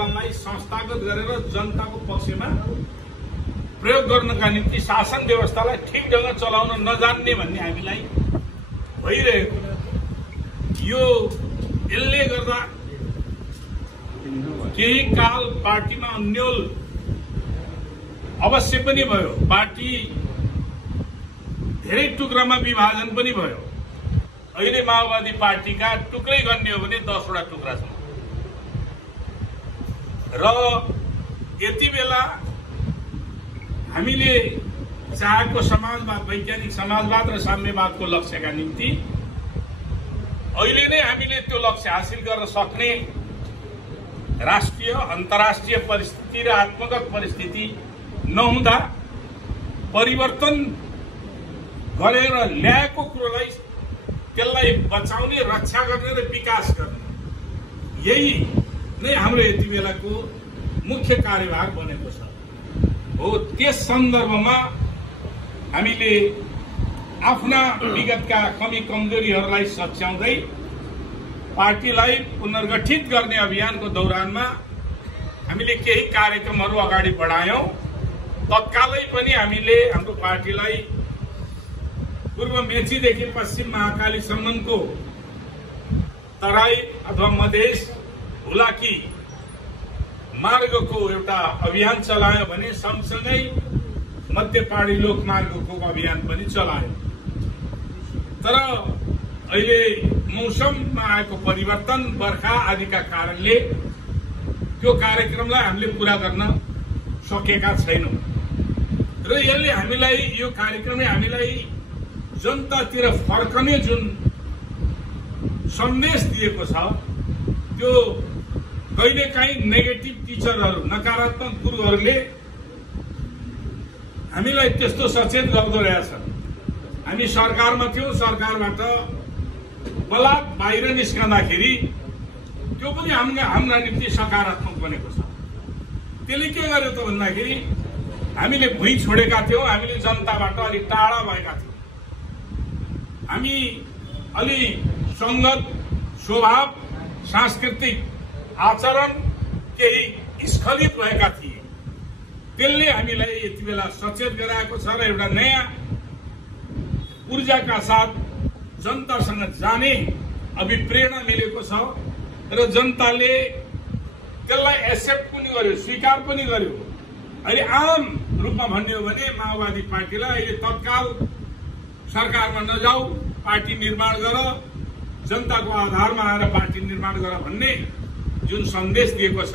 परिवर्तनलाई संस्थागत गरेर जनताको पक्षमा प्रयोग गर्नका निम्ति शासन व्यवस्थालाई ठिक ढंगमा चलाउन नजान्ने भन्ने हामीलाई भइरहेको यो यसले गर्दा केही काल पार्टीमा अन्यल अवश्य पनि भयो। पार्टी धेरै टुक्रामा विभाजन पनि भयो। अहिले माओवादी पार्टीका टुक्रै गर्ने हो भने 10 वटा टुक्रा छन् र यति बेला हामीले चाहेको समाजवाद, वैज्ञानिक समाजवाद र साम्यवादको लक्ष्यका निम्ति अहिले नै हामीले त्यो लक्ष्य हासिल गर्न सक्ने राष्ट्रिय अन्तर्राष्ट्रिय परिस्थिति र आत्मगत परिस्थिति नहुँदा परिवर्तन गरेर ल्याएको कुरोलाई त्यसलाई बचाउने, रक्षा गर्ने र विकास गर्ने यही नै हाम्रो यति बेलाको मुख्य कार्यभार बनेको छ हो। त्यस सन्दर्भमा हामीले आफ्ना विगतका कमी कमजोरीहरूलाई सच्याउँदै पार्टीलाई पुनर्गठित गर्ने अभियानको दौरानमा हामीले केही कार्यक्रमहरू अगाडि बढायौं। तत्कालै पनि हामीले हाम्रो पार्टीलाई पूर्व मेचीदेखि पश्चिम महाकालीसम्मको तराई अथवा मधेस हुलाकी मार्गको एउटा अभियान चलायो भने सँगसँगै मध्य पहाडी लोकमार्गको अभियान पनि चलायो। तर अहिले मौसममा आएको परिवर्तन, बर्खा आदिका कारणले त्यो कार्यक्रमलाई हामीले पूरा गर्न सकेका छैनौं र यसले हामीलाई, यो कार्यक्रमले हामीलाई जनतातिर फर्कने जुन सन्देश दिएको छ त्यो कहिलेकाहीँ नेगेटिभ टिचरहरू, नकारात्मक गुरुहरूले हामीलाई त्यस्तो सचेत गर्दो रहेछन्। हामी सरकारमा थियौं, सरकारबाट बलात् बाहिर निस्कँदाखेरि त्यो पनि हाम्रा निम्ति सकारात्मक बनेको छ। त्यसले के गर्यो त भन्दाखेरि हामीले भुइँ छोडेका थियौं, हामीले जनताबाट अलि टाढा भएका थियौं, हामी अलि संगत स्वभाव, सांस्कृतिक आचरण केही स्खलित भएका थिए। त्यसले हामीलाई यति बेला सचेत गराएको छ र एउटा नयाँ ऊर्जाका साथ जनतासँग जाने अभिप्रेरणा मिलेको छ र जनताले त्यसलाई एक्सेप्ट पनि गर्यो, स्वीकार पनि गर्यो। अहिले आम रूपमा भन्ने हो भने माओवादी पार्टीलाई अहिले तत्काल सरकारमा नजाऊ, पार्टी निर्माण गर, जनताको आधारमा आएर पार्टी निर्माण गर भन्ने जुन सन्देश दिएको छ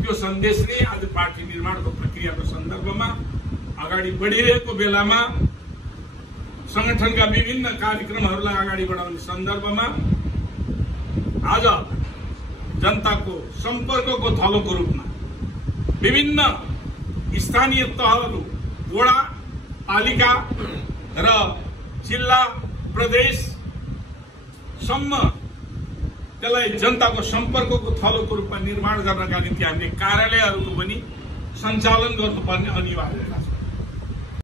त्यो सन्देशले आज पार्टी निर्माणको प्रक्रियाको सन्दर्भमा अगाडि बढिरहेको बेलामा संगठनका विभिन्न कार्यक्रमहरूलाई अगाडि बढाउने सन्दर्भमा आज जनताको सम्पर्कको थलोको रूपमा विभिन्न स्थानीय तहहरू, वडा, पालिका र जिल्ला, प्रदेशसम्म त्यसलाई जनताको सम्पर्कको थलोको रूपमा निर्माण गर्नका निम्ति हामीले कार्यालयहरूको पनि सञ्चालन गर्नुपर्ने अनिवार्य छ।